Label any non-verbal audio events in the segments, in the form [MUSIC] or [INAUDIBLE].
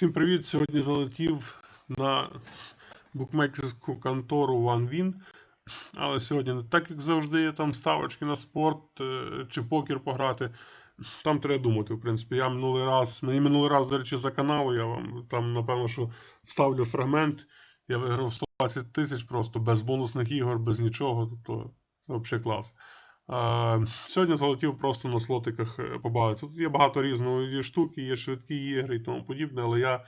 Всім привіт! Сьогодні залетів на букмекерську контору OneWin. Але сьогодні не так, як завжди, там ставочки на спорт е, чи покер пограти. Там треба думати, в принципі. Я минулий раз, мені минулий раз, до речі, за каналу, я вам там, напевно, що вставлю фрагмент. Я виграв 120 тисяч просто без бонусних ігор, без нічого. Тобто це взагалі клас. Сьогодні залетів просто на слотиках е, побавитися. Тут є багато різної штуки, є швидкі ігри і тому подібне, але я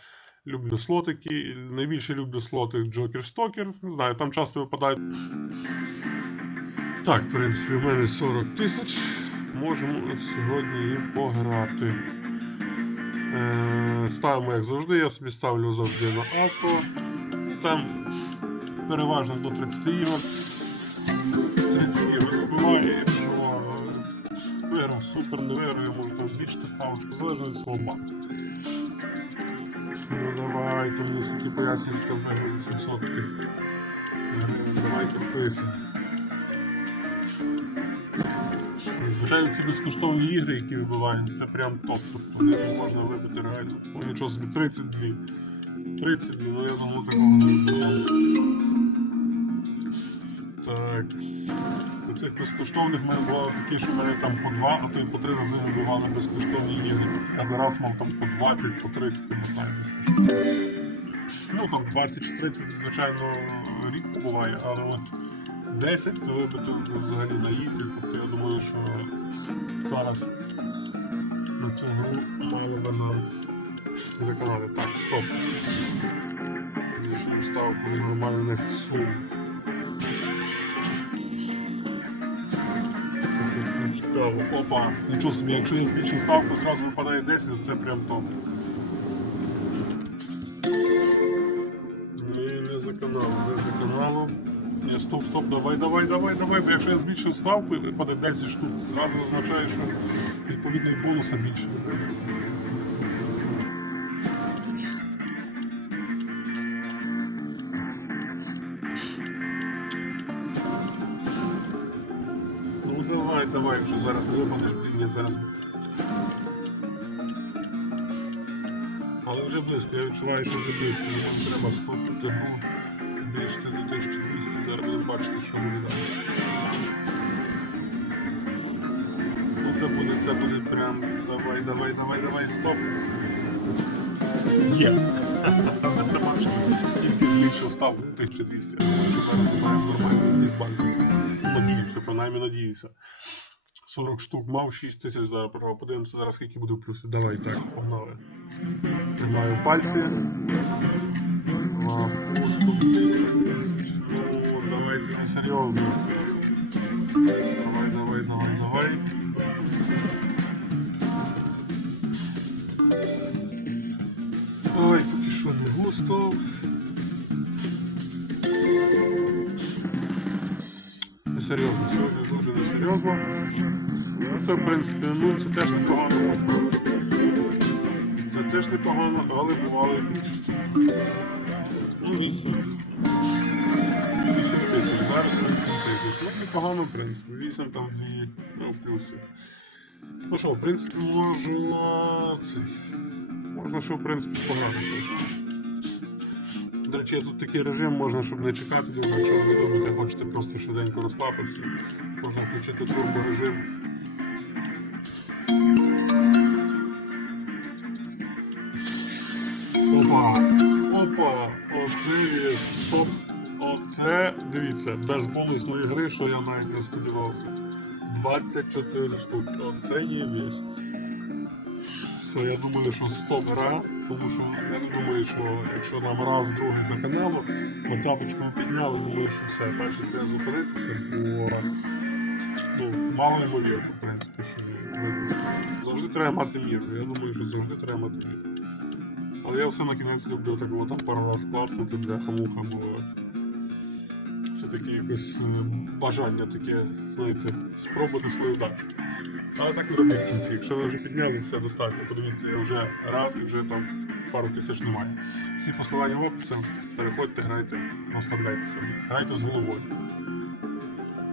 люблю слотики. Найбільше люблю слотик Джокер Стокер. Не знаю, там часто випадають. Так, в принципі, в мене 40 тисяч. Можемо сьогодні і пограти. Е, ставимо, як завжди, я собі ставлю завжди на авто. Там переважно до 30 ігор. 30 ігор виграв супер, не виграв, я можу там збільшити ставочку, залежно від свого банку. Ну давай, там мені скільки пояснюють, що там 800 таких гривень, давай крутися. Звичайно, ці безкоштовні ігри, які вибивають, це прям топ. Тобто не можна вибити реально. О, нічого собі, 32. 32, ну я думаю, такого не було. Так. У цих безкоштовних мене було такі, що мене там по два, а то й по три рази вибивали безкоштовні ігри. А зараз мав там по 20, по 30, не знаю. Ну там 20 чи 30, звичайно, рідко буває, але от 10 це вибито взагалі на ізі, тобто я думаю, що зараз на цю гру мало би нам законати. Так, стоп. Від нормальних сум. Цікаво. Опа, нічого собі, якщо я збільшу ставку, зразу випадає 10, це прям топ. Ні, не за каналом, не за каналом. Ні, стоп, стоп, давай, давай, давай, давай. Бо якщо я збільшую ставку і випаде 10 штук, зразу означає, що відповідно і бонуса більше. Давай, давай, вже зараз не випадеш, ні, зараз. Але вже близько, я відчуваю, що вже близько. Мені треба стопити гру, збільшити до 1200, зараз будемо бачити, що мені дає. Ну це буде, це буде прям. Давай, давай, давай, давай, стоп. Є. [LAUGHS] Це бачите, тільки збільшив 1200. Я думаю, маємо нормальний банк. Надіюся, принаймні надіюся. 40 штук мав, 6 тисяч зараз права. Подивимося зараз, скільки буде плюси. Давай, так, погнали. Тримаю пальці. Два пусту. Ну, давай, не серйозно. Несерйозно, сьогодні дуже несерйозно. Ну, Це, в принципі, ну це теж непогано. Це теж непогано, але бувало і більше. Ну, 8. 8 тисяч, зараз 8 тисяч. Ну, непогано, в принципі. 8 там 2 ну, в плюсі. Ну що, в принципі, можна. Цей. Можна що, в принципі, пограти. Речі, тут такий режим можна, щоб не чекати, думаю, якщо ви думаєте, хочете просто швиденько розслабитися, можна включити турбо режим. Опа! Опа! Оце стоп! Оце, дивіться, без бонусної гри, що я навіть не сподівався. 24 штуки. Оце є вісь. Все, я думаю, що стоп гра, тому що я не думаю, що якщо нам раз, другий за каналу, двадцяточку підняли, думаю, що все, перше треба зупинитися, бо ну, мало ймовірно, в принципі, що завжди треба мати міру. Я думаю, що завжди треба мати міру. Але я все на кінець люблю так там пару раз класнути для хамуха, бо все-таки якесь е, бажання таке, знаєте, спробувати свою дачу. Але так не в кінці. Якщо ви вже підняли, все достатньо. Подивіться, я вже раз і вже там пару тисяч немає. Всі посилання в описі, переходьте, грайте, розслабляйтеся. Грайте з головою.